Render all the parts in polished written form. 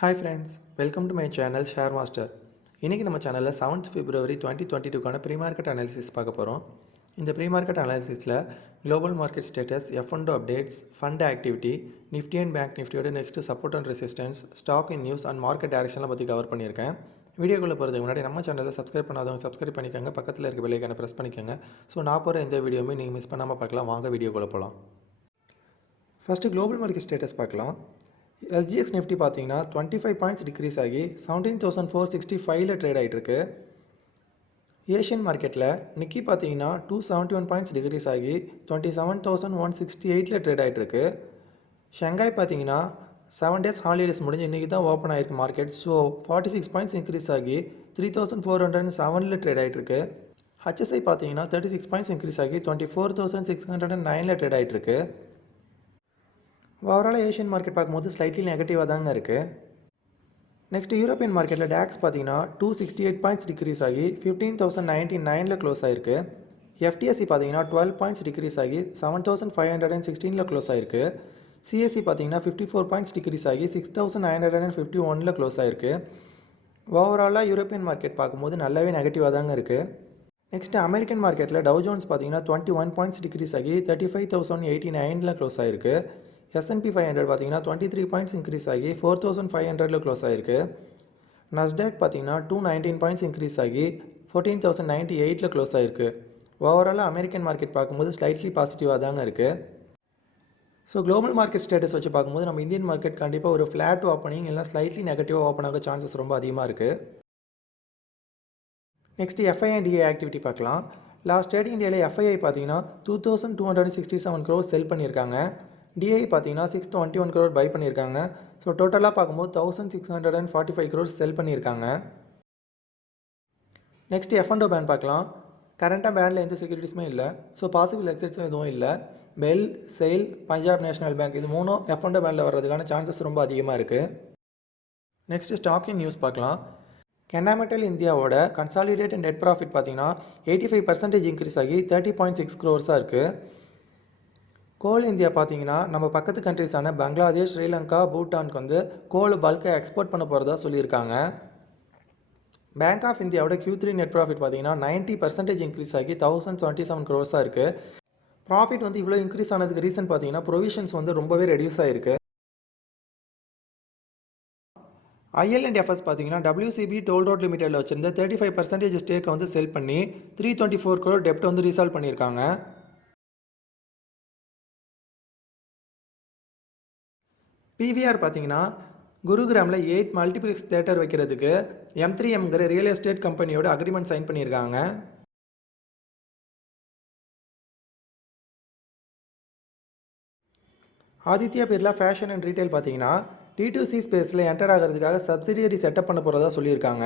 Hi friends, welcome to my channel Share Master. இன்றைக்கி நம்ம சேனலில் 7th February 2022 ப்ரீ-மார்க்கெட் அனாலிசிஸ் பார்க்க போகிறோம். இந்த ப்ரீ-மார்க்கெட் அனாலிசிஸில் global market status, F&O updates, fund activity, Nifty and bank நிஃப்டியோட next support and resistance, stock in news and market டைரக்ஷன்லாம் பற்றி கவர் பண்ணியிருக்கேன். வீடியோக்குள்ளே போகிறதுக்கு முன்னாடி நம்ம சேனலில் சப்ஸ்கிரைப் பண்ணாதவங்க சப்ஸ்கிரைப் பண்ணிக்கோங்க, பக்கத்தில் இருக்க பெல் ஐகானை ப்ரெஸ் பண்ணிக்கோங்க. ஸோ நான் போகிற இந்த வீடியோவுமே நீங்கள் மிஸ் பண்ணாமல் பார்க்கலாம். வாங்க வீடியோக்குள்ளே போகலாம். ஃபஸ்ட்டு குளோபல் மார்க்கெட் ஸ்டேட்டஸ் பார்க்கலாம். SGX நிஃப்டி பார்த்தீங்கன்னா 25 பாயிண்ட்ஸ் டிக்ரீஸ் ஆகி 17,465 ட்ரேட் ஆகிட்டுருக்கு. ஏஷியன் மார்க்கெட்டில் நிக்கி பார்த்தீங்கன்னா 271 பாயிண்ட்ஸ் டிக்ரீஸ் ஆகி 27,168 ட்ரேட் ஆகிட்டுருக்கு. ஷங்காய் பார்த்தீங்கன்னா 7 டேஸ் ஹாலிடேஸ் முடிஞ்சு இன்றைக்கி தான் ஓப்பன் ஆகிருக்கு மார்க்கெட். ஸோ 46 பாயிண்ட்ஸ் இன்க்ரீஸ் ஆகி 3,407 ட்ரேட் ஆகிட்டுருக்கு. HSI பார்த்தீங்கன்னா 36 பாயிண்ட்ஸ் இன்க்ரீஸ் ஆகி 24,609 ட்ரேட் ஆகிட்டுருக்கு. ஓவரால் ஏஷியன் மார்க்கெட் பார்க்கும்போது ஸ்லைட்லி நெகட்டிவாக தாங்க இருக்குது. நெக்ஸ்ட் யூரோப்பியன் மார்க்கெட்டில் டேக்ஸ் பார்த்தீங்கன்னா 268 பாயிண்ட்ஸ் டிக்ரீஸ் ஆகி 15,099 க்ளோஸ் ஆகிருக்கு. FTSE பார்த்தீங்கன்னா 12 பாயிண்ட்ஸ் டிக்ரீஸ் ஆகி 7,516 க்ளோஸ் ஆகிருக்கு. CSE பார்த்தீங்கன்னா 54 பாயிண்ட்ஸ் டிக்ரீஸ் ஆகி 6,951 க்ளோஸ் ஆகிருக்கு. ஓவராலாக யூரோப்பியன் மார்க்கெட் பார்க்கும்போது நல்லாவே நெகட்டிவாக தாங்க இருக்குது. நெக்ஸ்ட் அமெரிக்கன் மார்க்கெட்டில் டவ் ஜோன்ஸ் பார்த்தீங்கன்னா 21 பாயிண்ட்ஸ் டிக்ரீஸ் ஆகி 35,089 க்ளோஸ் ஆகிருக்கு. S&P 500 பார்த்தீங்கன்னா 23 பாயிண்ட்ஸ் இன்க்ரீஸ் ஆகி 4,500 க்ளோஸ் ஆகிருக்கு. நஸ்டாக் பார்த்தீங்கன்னா 219 பாயிண்ட்ஸ் இன்க்ரீஸ் ஆகி 14,098 க்ளோஸ் ஆகிருக்கு. ஓவராலாக அமெரிக்கன் மார்க்கெட் பார்க்கும்போது ஸ்லைட்லி பாசிட்டிவாக தாங்க இருக்குது. ஸோ குளோபல் மார்க்கெட் ஸ்டேட்டஸ் வச்சு பார்க்கும்போது நம்ம இந்தியன் மார்க்கெட் கண்டிப்பாக ஒரு ஃப்ளாட் ஓப்பனிங் எல்லாம் ஸ்லைட்லி நெகட்டிவாக ஓப்பன் ஆக சான்சஸ் ரொம்ப அதிகமாக இருக்குது. Next FI and DI activity பார்க்கலாம். லாஸ்ட் ட்ரேடிங் டேல FII பார்த்தீங்கன்னா 2,267 க்ரோர் செல் பண்ணியிருக்காங்க. DI பார்த்தீங்கன்னா 621 க்ரோர் பை பண்ணியிருக்காங்க. ஸோ டோட்டலாக பார்க்கும்போது 1,645 க்ரோர் செல் பண்ணியிருக்காங்க. நெக்ஸ்ட் F&O பேன் பார்க்கலாம். கரண்ட்டாக பேனில் எந்த செக்யூரிட்டிஸுமே இல்லை. ஸோ பாசிபிள் எக்ஸிட்ஸும் எதுவும் இல்லை. Bell, sail, Punjab national bank இது மூணும் F&O பேனில் வர்றதுக்கான சான்சஸ் ரொம்ப அதிகமாக இருக்குது. நெக்ஸ்ட் ஸ்டாக் இன் நியூஸ் பார்க்கலாம். கெனாமெட்டல் இந்தியாவோட கன்சாலிடேட்டட் நெட் ப்ராஃபிட் பார்த்தீங்கன்னா 85% இன்க்ரீஸ் ஆகி 30.6 க்ரோர்ஸாக இருக்குது. கோல் இந்தியா பார்த்தீங்கன்னா நம்ம பக்கத்து கண்ட்ரிஸான பங்களாதேஷ், ஸ்ரீலங்கா, பூட்டானுக்கு வந்து கோல் பல்கை எக்ஸ்போர்ட் பண்ண போகிறதா சொல்லியிருக்காங்க. பேங்க் ஆஃப் இந்தியாவோட Q3 நெட் ப்ராஃபிட் பார்த்தீங்கன்னா 90% இன்க்ரீஸ் ஆகி 1,027 க்ரோர்ஸாக இருக்குது. ப்ராஃபிட் வந்து இவ்வளோ இன்க்ரீஸ் ஆனதுக்கு ரீசன் பார்த்தீங்கன்னா ப்ரொவிஷன்ஸ் வந்து ரொம்பவே ரெடியூஸ் ஆகிருக்கு. IL&FS பார்த்தீங்கன்னா WCB டோல் ரோட் லிமிடெடில் வச்சிருந்த 35% ஸ்டேக்கை வந்து செல் பண்ணி 324 க்ரோர் டெப்ட் வந்து ரீசால்வ் பண்ணியிருக்காங்க. PVR பார்த்தீங்கன்னா குருகிராமில் 8 மல்டிப்ளெக்ஸ் தியேட்டர் வைக்கிறதுக்கு M3Mங்கிற ரியல் எஸ்டேட் கம்பெனியோட அக்ரிமெண்ட் சைன் பண்ணியிருக்காங்க. Aditya Birla fashion and retail பார்த்தீங்கன்னா D2C ஸ்பேஸில் என்டர் ஆகிறதுக்காக சப்சிடியரி செட்டப் பண்ண போகிறதா சொல்லியிருக்காங்க.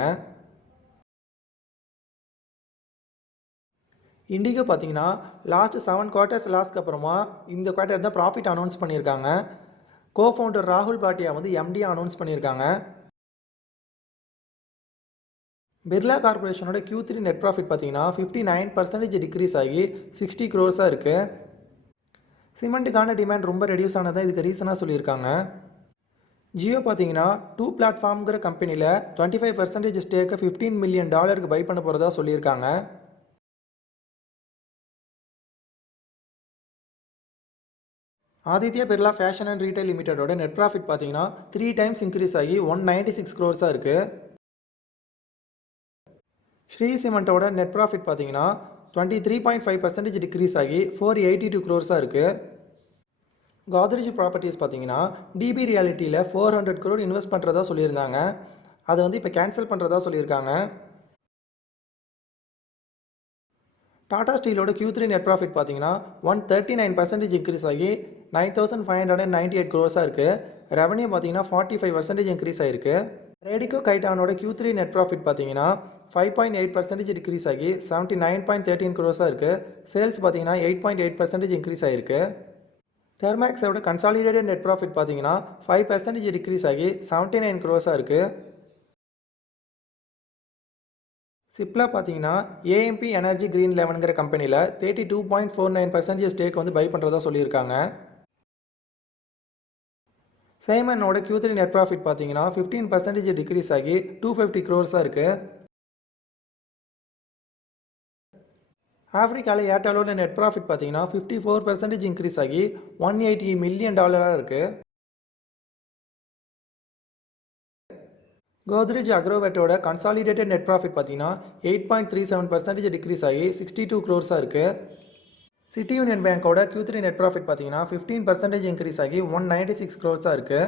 இண்டிகோ பார்த்தீங்கன்னா லாஸ்ட் 7 குவார்ட்டர்ஸ் லாஸ்க்கு அப்புறமா இந்த குவார்ட்டர் தான் ப்ராஃபிட் அனௌன்ஸ் பண்ணியிருக்காங்க. கோஃபவுண்டர் ராகுல் பாட்டியா வந்து MD அனௌன்ஸ் பண்ணியிருக்காங்க. பிர்லா கார்பரேஷனோட Q3 நெட் ப்ராஃபிட் பார்த்தீங்கன்னா 59% டிக்ரீஸ் ஆகி 60 க்ரோர்ஸாக இருக்குது. சிமெண்ட்டுக்கான டிமாண்ட் ரொம்ப ரெடியூஸ் ஆனதாக இதுக்கு ரீசனாக சொல்லியிருக்காங்க. ஜியோ பார்த்தீங்கன்னா 2 பிளாட்ஃபார்ம்ங்கிற கம்பெனியில் 25% ஸ்டேக்கை $15 மில்லியன் பை பண்ண போகிறதா சொல்லியிருக்காங்க. Aditya Birla fashion and retail லிமிடெடோட நெட் ப்ராஃபிட் பார்த்தீங்கன்னா 3 டைம்ஸ் இன்க்ரீஸ் ஆகி 196 க்ரோர்ஸாக இருக்குது. ஸ்ரீ சிமெண்ட்டோட நெட் ப்ராஃபிட் பார்த்தீங்கன்னா 23.5% டிக்ரீஸ் ஆகி 482 க்ரோர்ஸாக இருக்குது. கோத்ரேஜ் ப்ராப்பர்ட்டிஸ் பார்த்தீங்கன்னா டிபி ரியாலிட்டியில் 400 க்ரோர் இன்வெஸ்ட் பண்ணுறதா சொல்லியிருந்தாங்க. அதை வந்து இப்போ கேன்சல் பண்ணுறதா சொல்லியிருக்காங்க. டாடா ஸ்டீலோட Q3 நெட் ப்ராஃபிட் பார்த்தீங்கன்னா 139% இன்க்ரீஸ் ஆகி 9,598 க்ரோர்ஸாக இருக்குது. ரெவன்யூ பார்த்தீங்கன்னா 45% இன்க்ரீஸ் ஆகிருக்கு. ரேடிகோ கைட்டானோட Q3 நெட் ப்ராஃபிட் பார்த்தீங்கன்னா 5.8% டிக்ரீஸ் ஆகி 79.13 க்ரோர்ஸாக இருக்குது. சேல்ஸ் பார்த்தீங்கன்னா 8.8% இன்க்ரீஸ் ஆகிருக்கு. தெர்மேக்ஸோட கன்சாலிடேட்டட் நெட் ப்ராஃபிட் பார்த்தீங்கன்னா 5% டிக்ரீஸ் ஆகி 79 க்ரோர்ஸாக இருக்குது. சிப்லா பார்த்தீங்கன்னா ஏஎம்பி எனர்ஜி கிரீன் லெவனுங்கிற கம்பெனியில் 32.49% ஸ்டேக் வந்து பை பண்ணுறதா சொல்லியிருக்காங்க. சேமனோட Q3 நெட் ப்ராஃபிட் பார்த்தீங்கன்னா 15% டிக்ரீஸ் ஆகி 250 க்ரோர்ஸாக இருக்குது. ஆஃப்ரிக்காவில் ஏர்டெலோட நெட் ப்ராஃபிட் பார்த்தீங்கன்னா 54% இன்க்ரீஸ் ஆகி $180 மில்லியன் இருக்குது. கோத்ரேஜ் அக்ரோவேட்டோட கன்சாலிடேட்டட் நெட் ப்ராஃபிட் பார்த்தீங்கன்னா 8.37% டிக்ரீஸ் ஆகி 62 க்ரோர்ஸாக இருக்குது. சிட்டி யூனியன் பேங்கோட Q3 நெட் ப்ராஃபிட் பார்த்தீங்கன்னா 15% இன்க்ரீஸ் ஆகி 196 க்ரோர்ஸாக இருக்குது.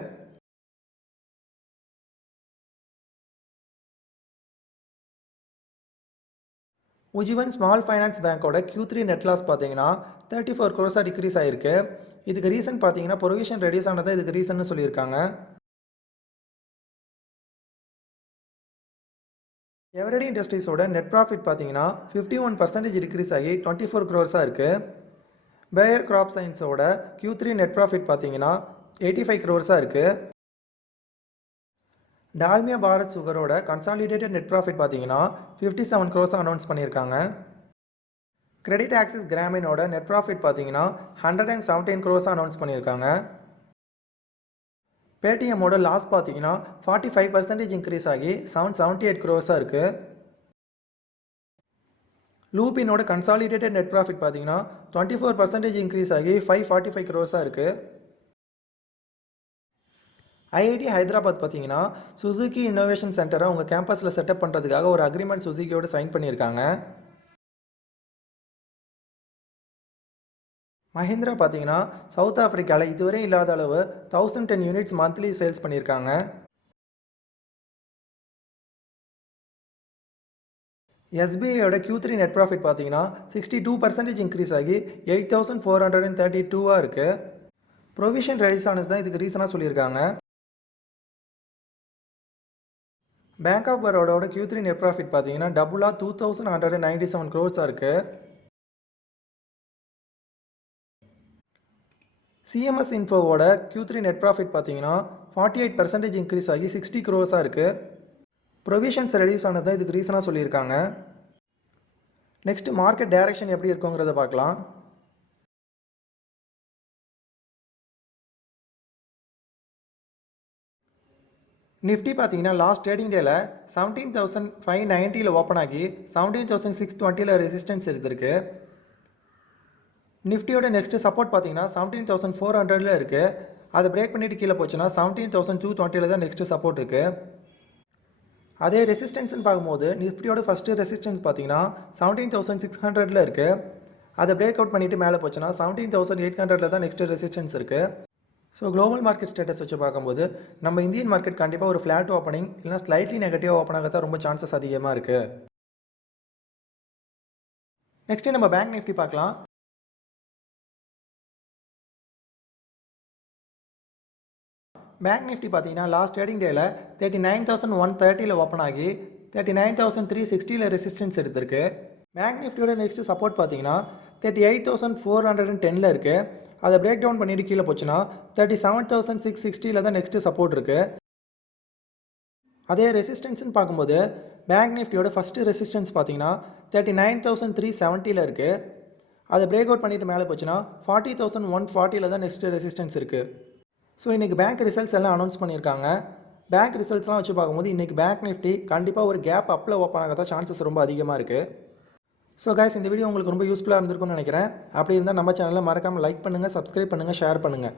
உஜ்ஜீவன் ஸ்மால் ஃபைனான்ஸ் பேங்கோட Q3 நெட் லாஸ் பார்த்தீங்கன்னா 34 க்ரோர்ஸாக டிக்ரீஸ் ஆகிருக்கு. இதுக்கு ரீசன் பார்த்தீங்கன்னா ப்ரொவிஷன் ரெடியூஸ் ஆனதான் இதுக்கு ரீசன்னு சொல்லியிருக்காங்க. எவரடி இண்டஸ்ட்ரீஸோட நெட் ப்ராஃபிட் பார்த்தீங்கன்னா 51% டிக்ரீஸ் ஆகி 24 க்ரோர்ஸாக இருக்குது. பேயர் கிராப் சயின்ஸோட Q3 நெட் ப்ராஃபிட் பார்த்தீங்கன்னா 85 க்ரோர்ஸாக இருக்குது. டால்மியா பாரத் சுகரோட கன்சாலிடேட்டட் நெட் ப்ராஃபிட் பார்த்தீங்கன்னா 57 க்ரோர்ஸாக அனௌன்ஸ் பண்ணியிருக்காங்க. கிரெடிட் ஆக்சிஸ் கிராமினோட நெட் ப்ராஃபிட் பார்த்தீங்கன்னா 117 க்ரோர்ஸாக அனௌன்ஸ் பண்ணியிருக்காங்க. பேடிஎம்மோட லாஸ் பார்த்தீங்கன்னா 45% இன்க்ரீஸ் ஆகி 778 க்ரோர்ஸாக இருக்குது. லூபினோட கன்சாலிடேட்டட் நெட் ப்ராஃபிட் பார்த்தீங்கன்னா 24% இன்க்ரீஸ் ஆகி 545 க்ரோர்ஸாக இருக்குது. ஐஐடி ஹைதராபாத் பார்த்தீங்கன்னா சுசுகி இன்னோவேஷன் சென்டரை உங்கள் கேம்பஸில் செட்டப் பண்ணுறதுக்காக ஒரு அக்ரிமெண்ட் சுசுகியோட சைன் பண்ணியிருக்காங்க. மஹிந்திரா பார்த்தீங்கன்னா சவுத் ஆஃப்ரிக்காவில் இதுவரை இல்லாத அளவு 1010 யூனிட்ஸ் மந்த்லி சேல்ஸ் பண்ணியிருக்காங்க. எஸ்பிஐயோட Q3 நெட் ப்ராஃபிட் பார்த்தீங்கன்னா 62% இன்க்ரீஸ் ஆகி 8432 இருக்குது. ப்ரொவிஷன் ரெடியூஸ் ஆனது தான் இதுக்கு ரீசனாக சொல்லியிருக்காங்க. பேங்க் ஆஃப் பரோடாவோட Q3 நெட் ப்ராஃபிட் பார்த்தீங்கன்னா டபுளாக 2197 க்ரோர்ஸாக இருக்குது. சிஎம்எஸ் இன்ஃபோவோட Q3 நெட் ப்ராஃபிட் பார்த்தீங்கன்னா 48% இன்க்ரீஸ் ஆகி 60 க்ரோர்ஸாக இருக்குது. ப்ரொவிஷன்ஸ் ரெடியூஸ் ஆனது தான் இதுக்கு ரீசனாக சொல்லியிருக்காங்க. நெக்ஸ்ட் மார்க்கெட் டைரக்ஷன் எப்படி இருக்குங்கிறத பார்க்கலாம். நிஃப்டி பார்த்தீங்கன்னா லாஸ்ட் ட்ரேடிங் டேல 17,590 ஓப்பன் ஆகி 17,620 ரெசிஸ்டன்ஸ் எடுத்திருக்கு. நிஃப்டியோட நெக்ஸ்ட் சப்போர்ட் பார்த்தீங்கன்னா 17,400 இருக்குது. அதை பிரேக் பண்ணிட்டு கீழே போச்சுன்னா 17,220 தான் நெக்ஸ்ட் சப்போர்ட் இருக்குது. அதே ரெசிஸ்டன்ஸ்னு பார்க்கும்போது நிஃப்டியோட ஃபஸ்ட்டு ரெசிஸ்டன்ஸ் பார்த்தீங்கன்னா 17,600 இருக்குது. அதை பிரேக் அவுட் பண்ணிவிட்டு மேலே போச்சுன்னா 17,800 தான் நெக்ஸ்ட் ரெசிஸ்டன்ஸ் இருக்குது. ஸோ குளோபல் மார்க்கெட் ஸ்டேட்டஸ் வச்சு பார்க்கும்போது நம்ம இந்தியன் மார்க்கெட் கண்டிப்பாக ஒரு ஃப்ளாட் ஓப்பனிங் இல்லைனா ஸ்லைட்லி நெகட்டிவ் ஓப்பன் ஆக தான் ரொம்ப சான்சஸ் அதிகமாக இருக்குது. நெக்ஸ்ட்டு நம்ம பேங்க் நிஃப்டி பார்க்கலாம். பேங்க் நிஃப்டி பார்த்தீங்கன்னா லாஸ்ட் ட்ரேடிங் டேல 39,130 ஓப்பன் ஆகி 39,360 ரெசிஸ்டன்ஸ் எடுத்திருக்கு. பேங்க் நிஃப்டியோட நெக்ஸ்ட் சப்போர்ட் பார்த்தீங்கன்னா 38,410 இருக்குது. அதை பிரேக் டவுன் பண்ணிட்டு கீழே போச்சுன்னா 37,660 தான் நெக்ஸ்ட் சப்போர்ட் இருக்குது. அதே ரெசிஸ்டன்ஸ்னு பார்க்கும்போது பேங்க் நிஃப்டியோட ஃபஸ்ட்டு ரெசிஸ்டன்ஸ் பார்த்தீங்கன்னா 39,370 இருக்குது. அதை பிரேக் அவுட் பண்ணிட்டு மேலே போச்சுன்னா 40,140 தான் நெக்ஸ்ட் ரெசிஸ்டன்ஸ் இருக்குது. ஸோ இன்றைக்கி பேங்க் ரிசல்ட்ஸ் எல்லாம் அனௌன்ஸ் பண்ணியிருக்காங்க. பேங்க் ரிசல்ட்ஸ்லாம் வச்சு பார்க்கும்போது இன்றைக்கி பேங்க் நிஃப்டி கண்டிப்பாக ஒரு கேப் அப்பில் ஓப்பன் ஆக தான் சான்சஸ் ரொம்ப அதிகமாக இருக்குது. ஸோ கைஸ், இந்த வீடியோ உங்களுக்கு ரொம்ப யூஸ்ஃபுல்லாக இருந்திருக்கும்னு நினைக்கிறேன். அப்படி இருந்தால் நம்ம சேனலை மறக்காமல் லைக் பண்ணுங்கள், சப்ஸ்கிரைப் பண்ணுங்கள், ஷேர் பண்ணுங்கள்.